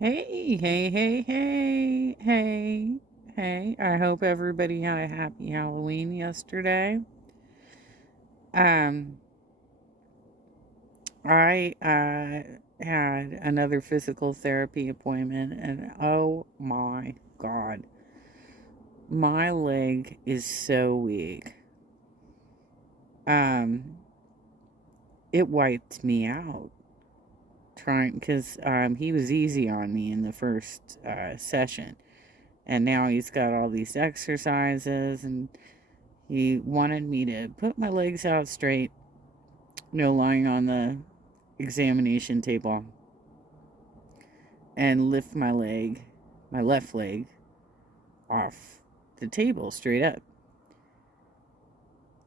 Hey, hey, hey, hey, hey, hey. I hope everybody had a happy Halloween yesterday. Um, I had another physical therapy appointment, and oh my God, my leg is so weak. Um, it wiped me out trying because he was easy on me in the first session, and now he's got all these exercises and he wanted me to put my legs out straight, lying on the examination table, and lift my left leg, off the table straight up.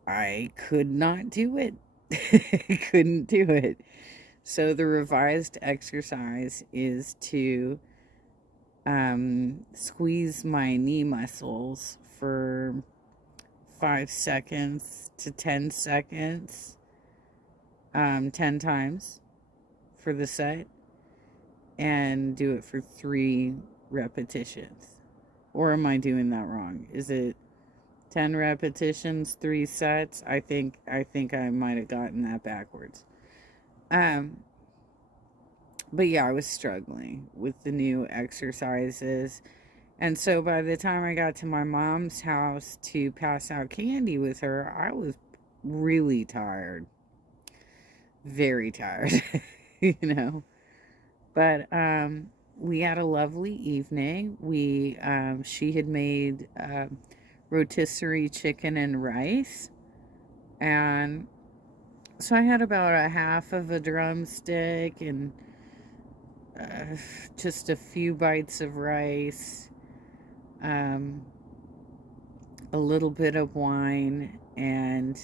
I could not do it. Couldn't do it. So the revised exercise is to squeeze my knee muscles for 5 seconds to 10 seconds, 10 times for the set, and do it for 3 repetitions. Or am I doing that wrong? Is it 10 repetitions, 3 sets? I think I might have gotten that backwards. Um but yeah, I was struggling with the new exercises. And so by the time I got to my mom's house to pass out candy with her, I was really tired. Very tired. you know. But we had a lovely evening. She had made rotisserie chicken and rice, and so I had about a half of a drumstick and just a few bites of rice, um, a little bit of wine, and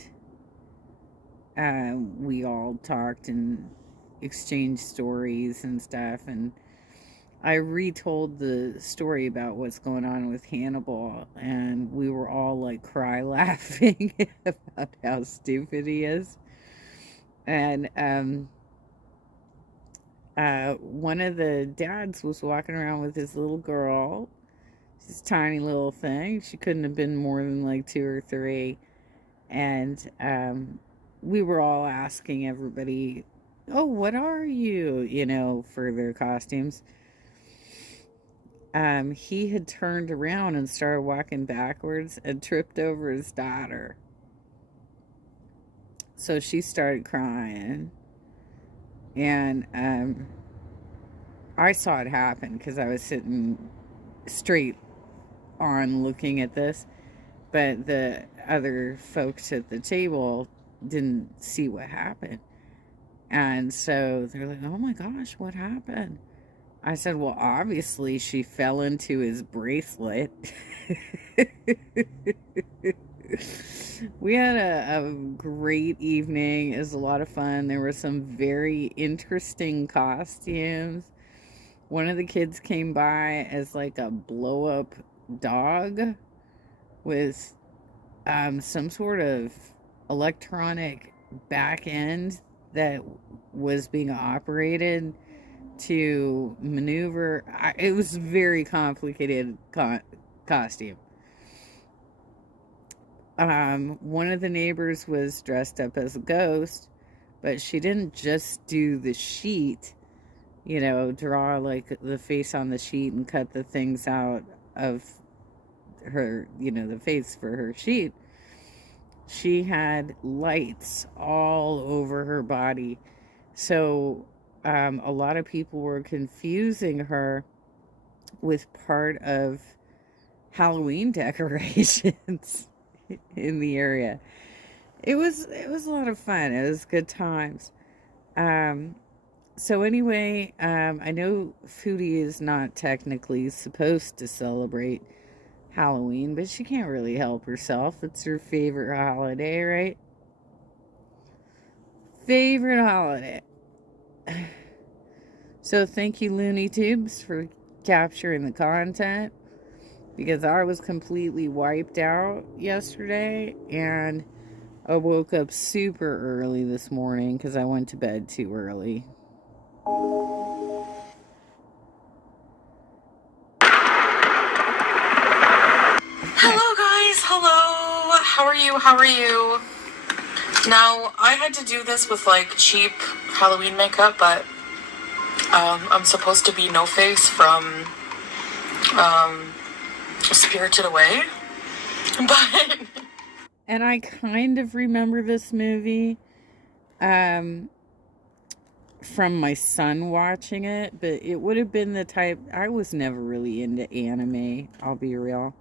we all talked and exchanged stories and stuff. And I retold the story about what's going on with Hannibal, and we were all like cry laughing about how stupid he is. And one of the dads was walking around with his little girl, this tiny little thing. She couldn't have been more than like 2 or 3. And we were all asking everybody, "Oh, what are you?" For their costumes. He had turned around and started walking backwards and tripped over his daughter. So she started crying. And I saw it happen because I was sitting straight on looking at this. But the other folks at the table didn't see what happened. And so they're like, "Oh my gosh, what happened?" I said, "Well, obviously she fell into his bracelet." We had a great evening. It was a lot of fun. There were some very interesting costumes. One of the kids came by as like a blow up dog with some sort of electronic back end that was being operated to maneuver. It was a very complicated costume. One of the neighbors was dressed up as a ghost, but she didn't just do the sheet, draw like the face on the sheet and cut the things out of her, the face for her sheet. She had lights all over her body. So a lot of people were confusing her with part of Halloween decorations in the area. It was a lot of fun. It was good times. Um, so anyway, I know Foodie is not technically supposed to celebrate Halloween, but she can't really help herself. It's her favorite holiday, right? Favorite holiday. So thank you, Looney Tubes, for capturing the content because I was completely wiped out yesterday and I woke up super early this morning because I went to bed too early. How are you? How are you? Now, I had to do this with like cheap Halloween makeup, but I'm supposed to be No Face from Spirited Away. But and I kind of remember this movie from my son watching it, but it would have been the type, I was never really into anime, I'll be real.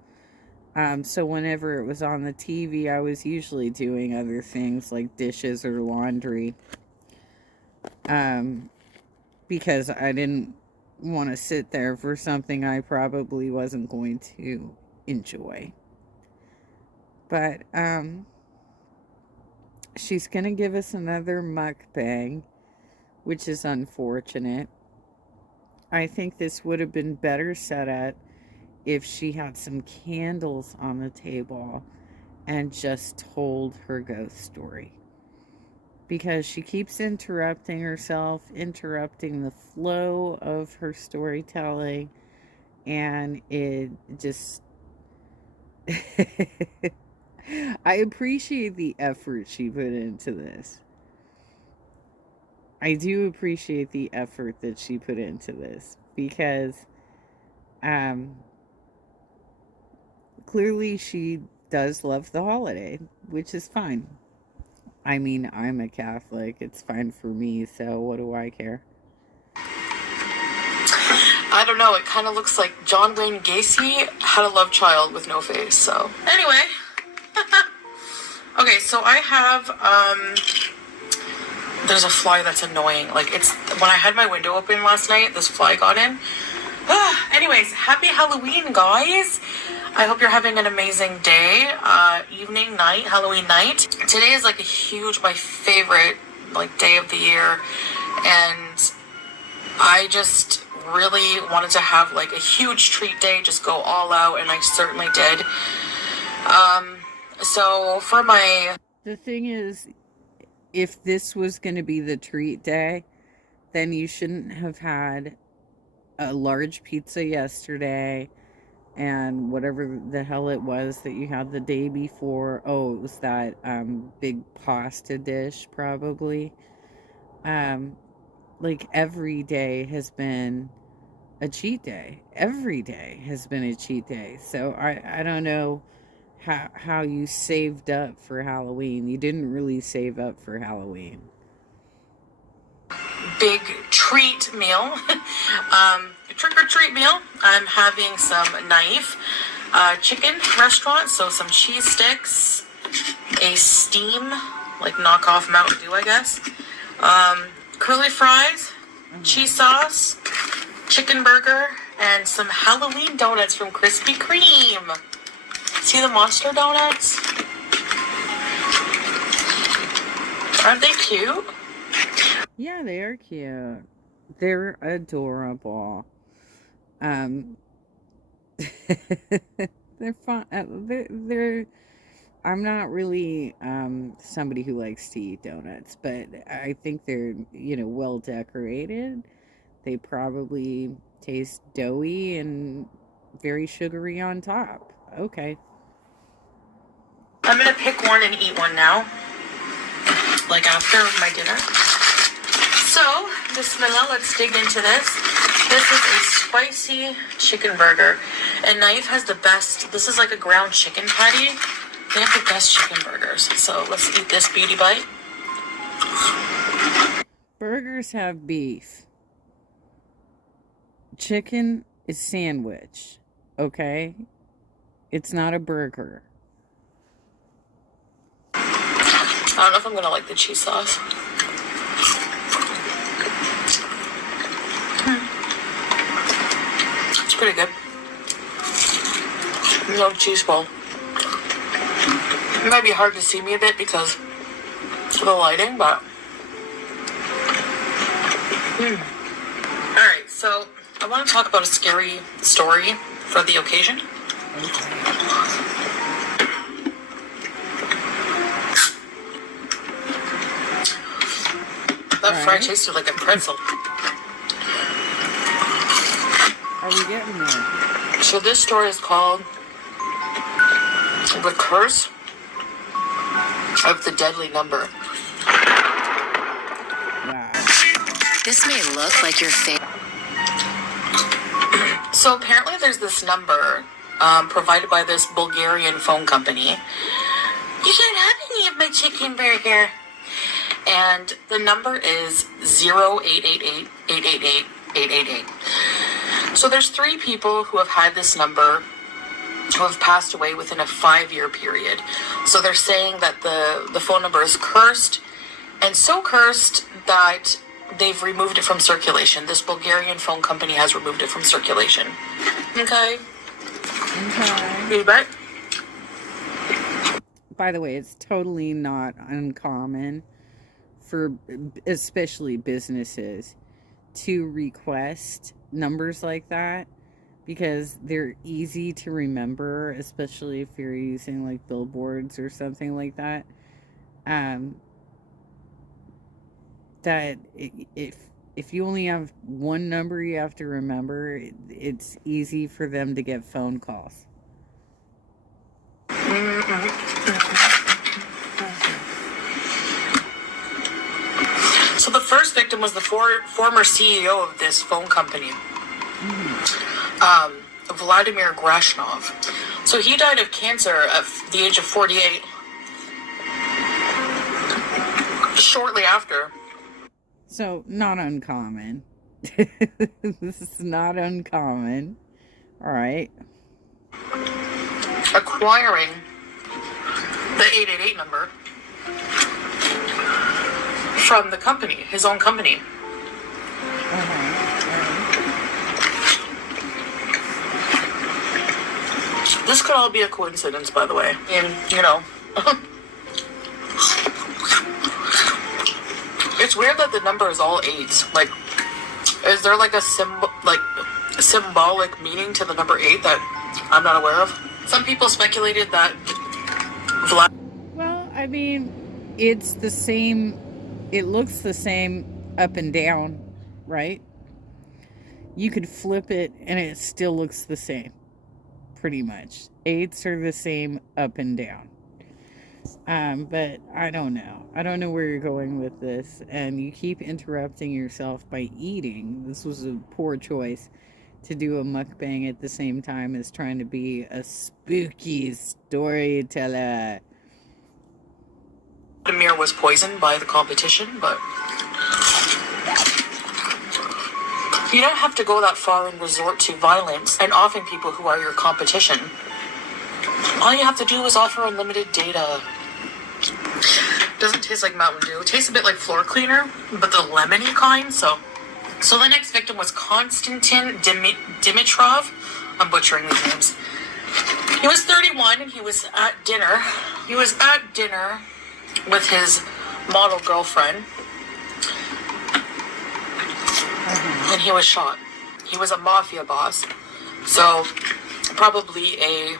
So whenever it was on the TV, I was usually doing other things like dishes or laundry. Because I didn't want to sit there for something I probably wasn't going to enjoy. But she's going to give us another mukbang, which is unfortunate. I think this would have been better set up if she had some candles on the table and just told her ghost story. Because she keeps interrupting herself, interrupting the flow of her storytelling, and it just... I appreciate the effort she put into this. I do appreciate the effort that she put into this, because clearly she does love the holiday, which is fine. I mean, I'm a Catholic. It's fine for me, so what do I care? I don't know, it kind of looks like John Wayne Gacy had a love child with no face, so. Anyway. Okay, so I have, there's a fly that's annoying. Like, it's, when I had my window open last night, this fly got in. Anyways, happy Halloween, guys. I hope you're having an amazing day, evening, night, Halloween night. Today is like a huge, my favorite, like, day of the year. And I just really wanted to have like a huge treat day, just go all out, and I certainly did. So for my... The thing is, if this was going to be the treat day, then you shouldn't have had a large pizza yesterday and whatever the hell it was that you had the day before. Oh, it was that big pasta dish, probably. Like, every day has been a cheat day. Every day has been a cheat day. So I don't know how you saved up for Halloween. You didn't really save up for Halloween. Big treat meal. Trick or treat meal. I'm having some Knife chicken restaurant, so some cheese sticks, a steam, like knockoff Mountain Dew, I guess, curly fries, cheese sauce, chicken burger, and some Halloween donuts from Krispy Kreme. See the monster donuts? Aren't they cute? Yeah, they are cute. They're adorable. They're fun. They're I'm not really somebody who likes to eat donuts, but I think they're, well decorated. They probably taste doughy and very sugary on top. Okay. I'm gonna pick one and eat one now, like after my dinner. So, bismillah, let's dig into this. This is a spicy chicken burger. And Knife has the best, this is like a ground chicken patty. They have the best chicken burgers. So let's eat this beauty bite. Burgers have beef. Chicken is sandwich. Okay? It's not a burger. I don't know if I'm gonna like the cheese sauce. It's pretty good. No cheese ball. It might be hard to see me a bit because of the lighting, but... Alright, so I want to talk about a scary story for the occasion. That fry tasted like a pretzel. Are we getting there? So this story is called The Curse of the deadly number. Wow. This may look like your So apparently there's this number provided by this Bulgarian phone company. You can't have any of my chicken burger. And the number is 0888-888-888. So there's 3 people who have had this number who have passed away within a 5-year period. So they're saying that the phone number is cursed, and so cursed that they've removed it from circulation. This Bulgarian phone company has removed it from circulation. Okay. You bet. By the way, it's totally not uncommon for especially businesses to request numbers like that, because they're easy to remember, especially if you're using like billboards or something like that. That if you only have one number you have to remember, it's easy for them to get phone calls. So the first victim was the former CEO of this phone company, Vladimir Grashnov. So he died of cancer at the age of 48. Shortly after. So, not uncommon. This is not uncommon. All right. Acquiring the 888 number from the company, his own company. This could all be a coincidence, by the way. And, you know, it's weird that the number is all 8s. Like, is there like a symbolic meaning to the number 8 that I'm not aware of? Some people speculated that Well, I mean, it's the same. It looks the same up and down, right? You could flip it and it still looks the same, pretty much. 8s are the same up and down. But I don't know. I don't know where you're going with this, and you keep interrupting yourself by eating. This was a poor choice to do a mukbang at the same time as trying to be a spooky storyteller. Vladimir was poisoned by the competition, but you don't have to go that far and resort to violence and offing people who are your competition. All you have to do is offer unlimited data. Doesn't taste like Mountain Dew. It tastes a bit like floor cleaner, but the lemony kind. So the next victim was Konstantin Dimitrov. I'm butchering these names. He was 31 and he was at dinner. With his model girlfriend. And he was shot. He was a mafia boss. So probably a,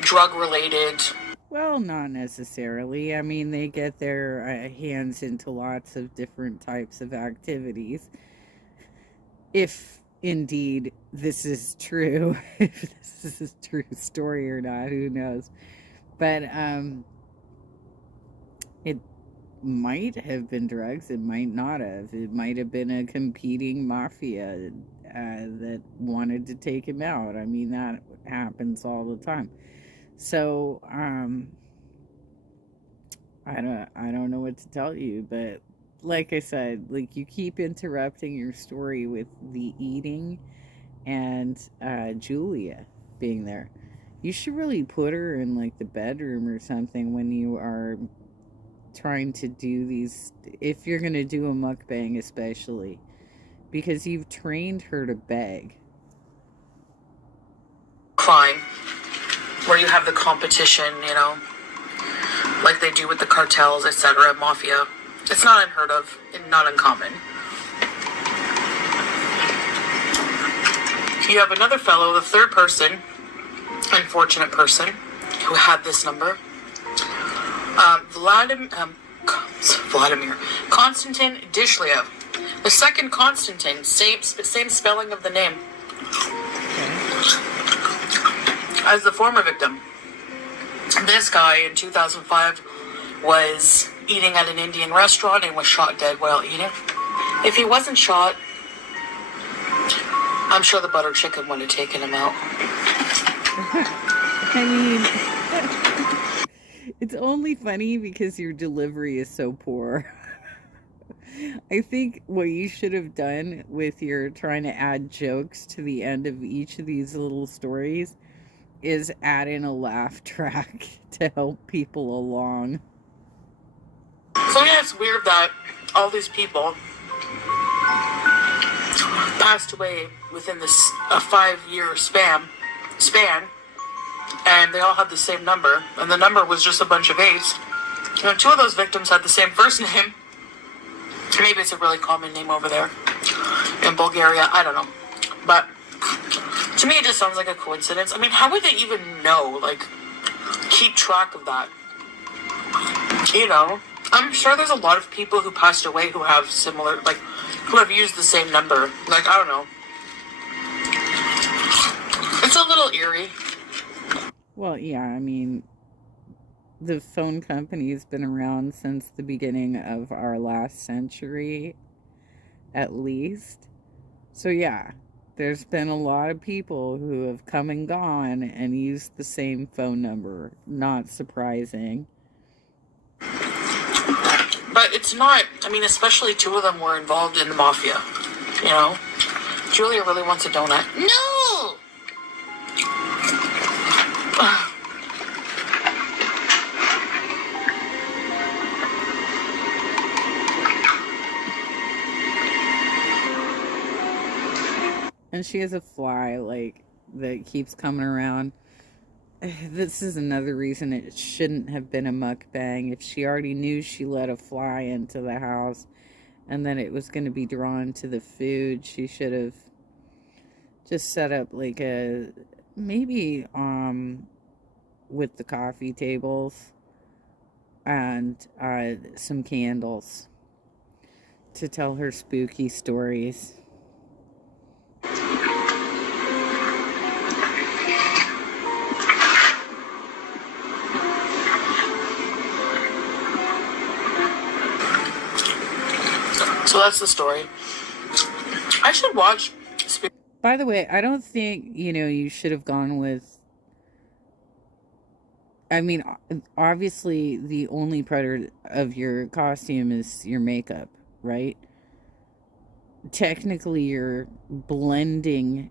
drug related. Well, not necessarily. I mean, they get their hands into lots of different types of activities. If indeed this is true, if this is a true story or not, who knows? But it might have been drugs. It might not have. It might have been a competing mafia that wanted to take him out. I mean, that happens all the time. So I don't know what to tell you, but like I said, like, you keep interrupting your story with the eating and Julia being there. You should really put her in like the bedroom or something when you are trying to do these, if you're gonna do a mukbang especially, because you've trained her to beg. Crime, where you have the competition, like they do with the cartels, etc., mafia. It's not unheard of and not uncommon. You have another fellow, the third person, unfortunate person, who had this number. Vladimir. Konstantin Dishlyev. The second Konstantin, same spelling of the name as the former victim. This guy in 2005 was eating at an Indian restaurant and was shot dead while eating. If he wasn't shot, I'm sure the butter chicken would have taken him out. I mean, it's only funny because your delivery is so poor. I think what you should have done with your trying to add jokes to the end of each of these little stories is add in a laugh track to help people along. So yeah, it's weird that all these people passed away within this a 5-year span, and they all had the same number, and the number was just a bunch of 8s. And 2 of those victims had the same first name. Maybe it's a really common name over there in Bulgaria. I don't know, but to me, it just sounds like a coincidence. I mean, how would they even know? Like, keep track of that? You know, I'm sure there's a lot of people who passed away who have similar, like, who have used the same number. Like, I don't know. It's a little eerie. Well, yeah, I mean, the phone company's been around since the beginning of our last century, at least. So, yeah, there's been a lot of people who have come and gone and used the same phone number. Not surprising. But it's not, I mean, especially 2 of them were involved in the mafia, you know? Julia really wants a donut. No! And she has a fly, like, that keeps coming around. This is another reason it shouldn't have been a mukbang. If she already knew she let a fly into the house and then it was going to be drawn to the food, she should have just set up like a, maybe with the coffee tables and some candles to tell her spooky stories. So that's the story. I should watch. By the way, I don't think, you should have gone with, I mean, obviously the only part of your costume is your makeup, right? Technically, you're blending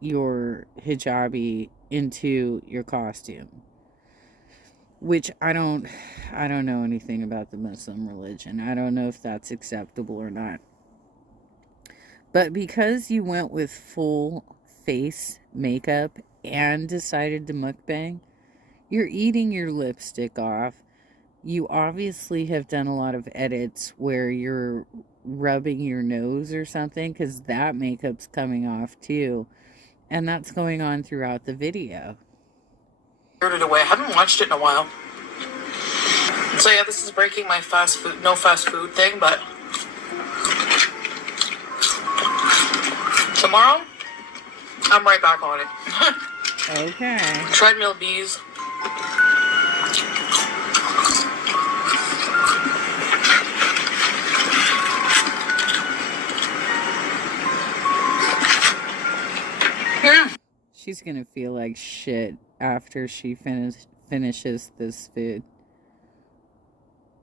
your hijabi into your costume, which I don't know anything about the Muslim religion. I don't know if that's acceptable or not. But because you went with full face makeup and decided to mukbang, you're eating your lipstick off. You obviously have done a lot of edits where you're rubbing your nose or something, because that makeup's coming off too. And that's going on throughout the video. It away. I haven't watched it in a while. So yeah, this is breaking my no fast food thing, but tomorrow, I'm right back on it. Okay. Treadmill bees. She's gonna feel like shit after she finishes this food.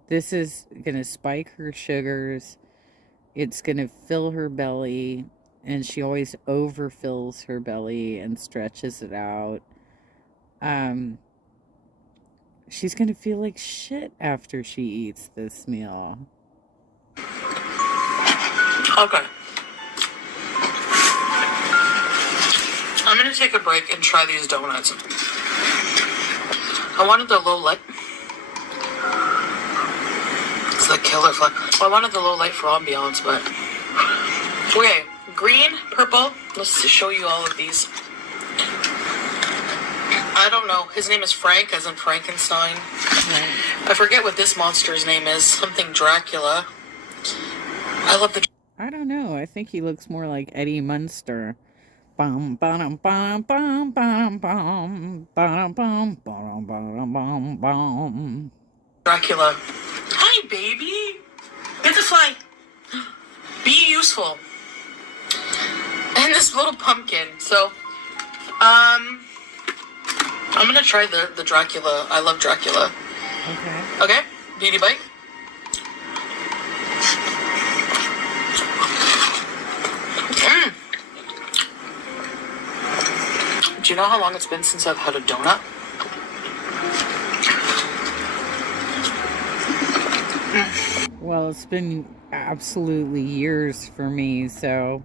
This is gonna spike her sugars. It's gonna fill her belly, and she always overfills her belly and stretches it out. She's gonna feel like shit after she eats this meal. Okay. I'm gonna take a break and try these donuts. I wanted the low light. It's the killer flavor. Well, I wanted the low light for ambiance, but okay. Green, purple. Let's show you all of these. I don't know. His name is Frank, as in Frankenstein. Right. I forget what this monster's name is. Something Dracula. I love the. I don't know. I think he looks more like Eddie Munster. Bum bum bum bum bum bum bum bum bum bum bum. Dracula. Hi, baby. Get the fly. Be useful. And this little pumpkin. So, I'm gonna try the Dracula. I love Dracula. Okay. Okay, beauty bite. Do you know how long it's been since I've had a donut? Well, it's been absolutely years for me, so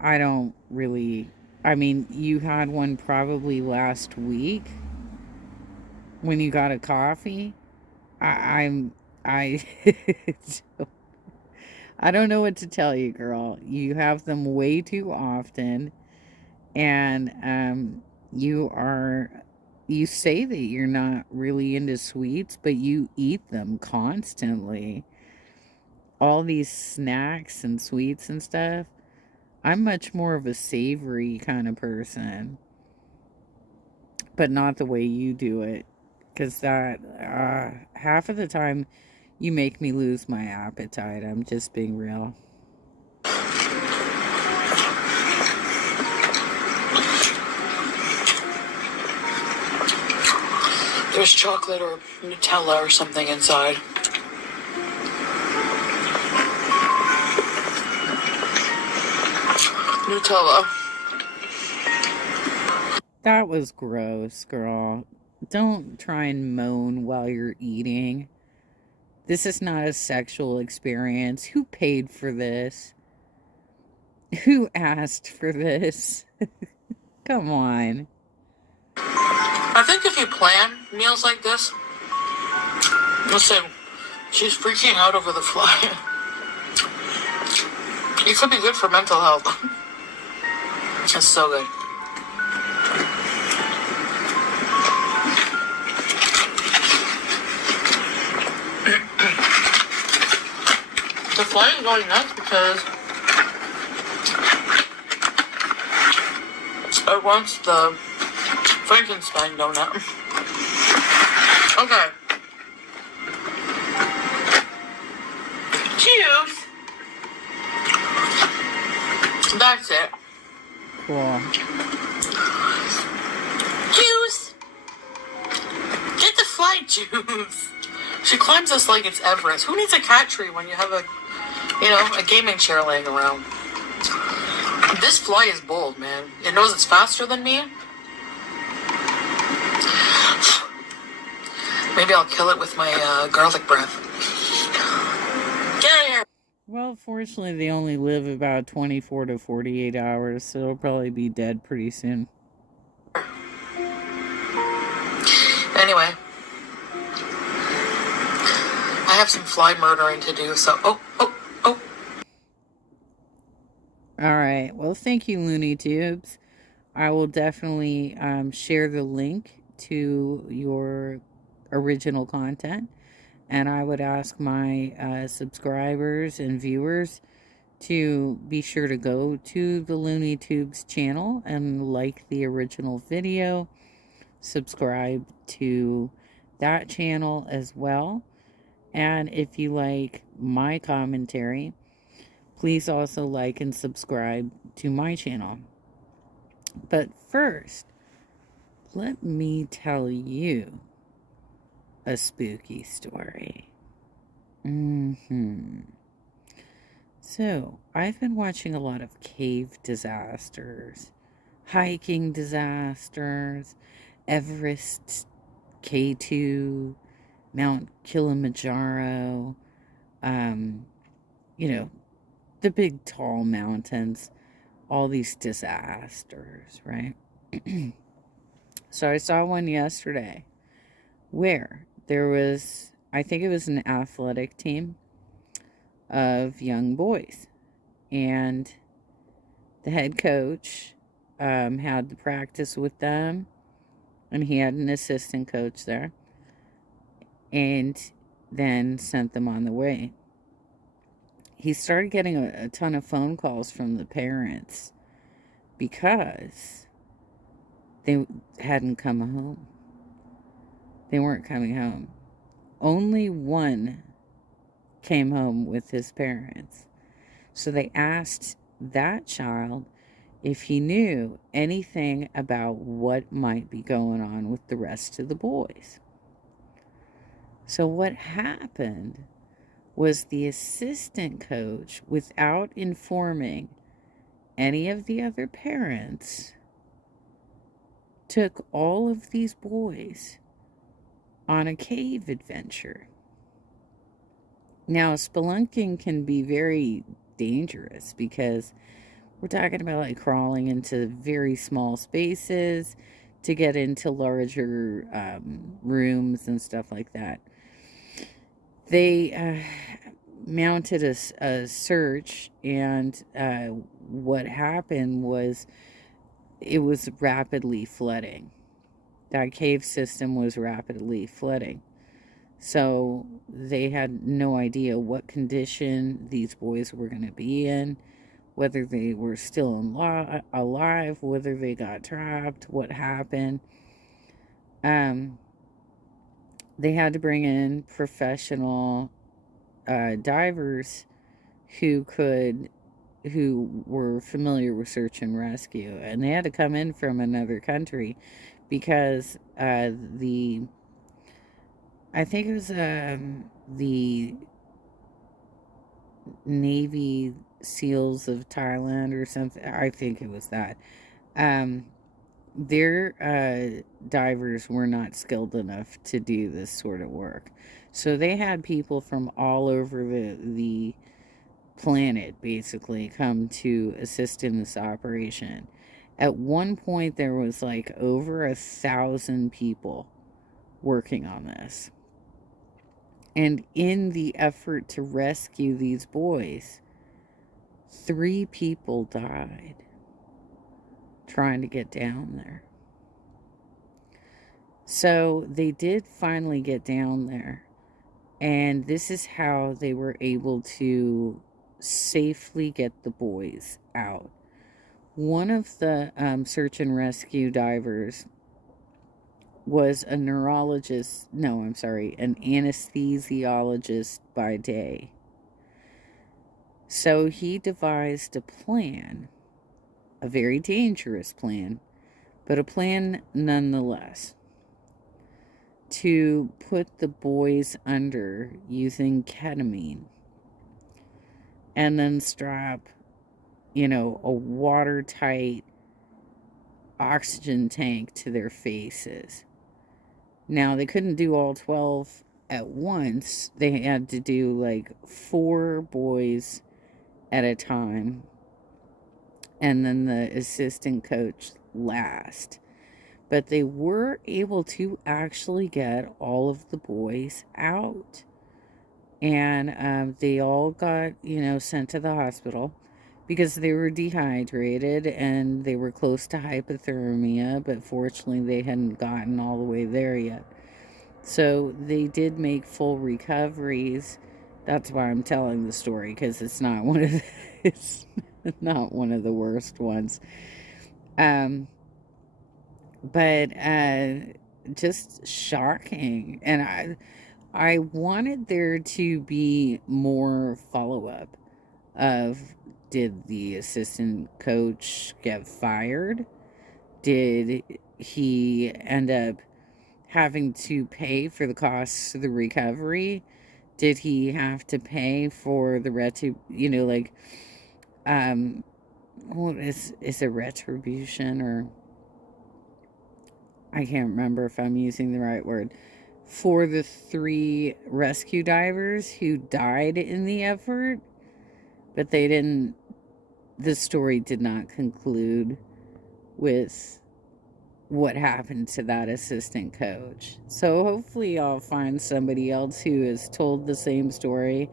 I don't really. I mean, you had one probably last week when you got a coffee. I'm. I. I don't know what to tell you, girl. You have them way too often, and you are. You say that you're not really into sweets, but you eat them constantly. All these snacks and sweets and stuff. I'm much more of a savory kind of person, but not the way you do it. Because that, half of the time, you make me lose my appetite. I'm just being real. There's chocolate or Nutella or something inside. Nutella. That was gross, girl. Don't try and moan while you're eating. This is not a sexual experience. Who paid for this? Who asked for this? Come on. I think if you plan meals like this, listen, she's freaking out over the fly. It could be good for mental health. It's so good. The fly is going nuts because it wants the Frankenstein donut. Okay. Juice. That's it. Cool. Juice. Get the fly, Juice. She climbs us like it's Everest. Who needs a cat tree when you have a gaming chair laying around? This fly is bold, man. It knows it's faster than me. Maybe I'll kill it with my garlic breath. Get out of here. Well, fortunately, they only live about 24 to 48 hours, so it'll probably be dead pretty soon. Anyway, I have some fly murdering to do, so... Oh. Alright, well, thank you, Looney Tubes. I will definitely share the link to your original content. And I would ask my subscribers and viewers to be sure to go to the Looney Tunes channel and like the original video. Subscribe to that channel as well. And if you like my commentary, please also like and subscribe to my channel. But first, let me tell you a spooky story. So, I've been watching a lot of cave disasters, hiking disasters, Everest K2, Mount Kilimanjaro, the big tall mountains, all these disasters, right? So I saw one yesterday where there was, I think it was an athletic team of young boys, and the head coach had the practice with them, and he had an assistant coach there, and then sent them on the way. He started getting a ton of phone calls from the parents because they hadn't come home. They weren't coming home. Only one came home with his parents. So they asked that child if he knew anything about what might be going on with the rest of the boys. So what happened was the assistant coach, without informing any of the other parents, took all of these boys on a cave adventure. Now, spelunking can be very dangerous because we're talking about like crawling into very small spaces to get into larger rooms and stuff like that. They mounted a search, and what happened was it was rapidly flooding. That cave system was rapidly flooding. So they had no idea what condition these boys were going to be in, whether they were still alive, whether they got trapped, what happened. They had to bring in professional divers who were familiar with search and rescue, and they had to come in from another country because I think it was the Navy SEALs of Thailand or something. I think it was that. Their divers were not skilled enough to do this sort of work. So they had people from all over the planet basically come to assist in this operation. At one point, there was like over 1,000 people working on this. And in the effort to rescue these boys, 3 people died trying to get down there. So they did finally get down there. And this is how they were able to safely get the boys out. One of the search and rescue divers was an anesthesiologist by day. So he devised a plan, a very dangerous plan, but a plan nonetheless, to put the boys under using ketamine and then strap, a watertight oxygen tank to their faces. Now, they couldn't do all 12 at once. They had to do like 4 boys at a time, and then the assistant coach last. But they were able to actually get all of the boys out. And they all got, sent to the hospital because they were dehydrated and they were close to hypothermia, but fortunately they hadn't gotten all the way there yet. So they did make full recoveries. That's why I'm telling the story, because it's not one of it's not one of the worst ones. But just shocking. And I wanted there to be more follow-up of, did the assistant coach get fired? Did he end up having to pay for the costs of the recovery? Did he have to pay for the what is it, retribution, or I can't remember if I'm using the right word, for the 3 rescue divers who died in the effort? But the story did not conclude with what happened to that assistant coach. So hopefully I'll find somebody else who has told the same story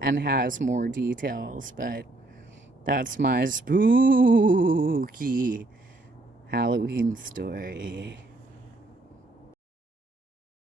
and has more details. But that's my spooky Halloween story.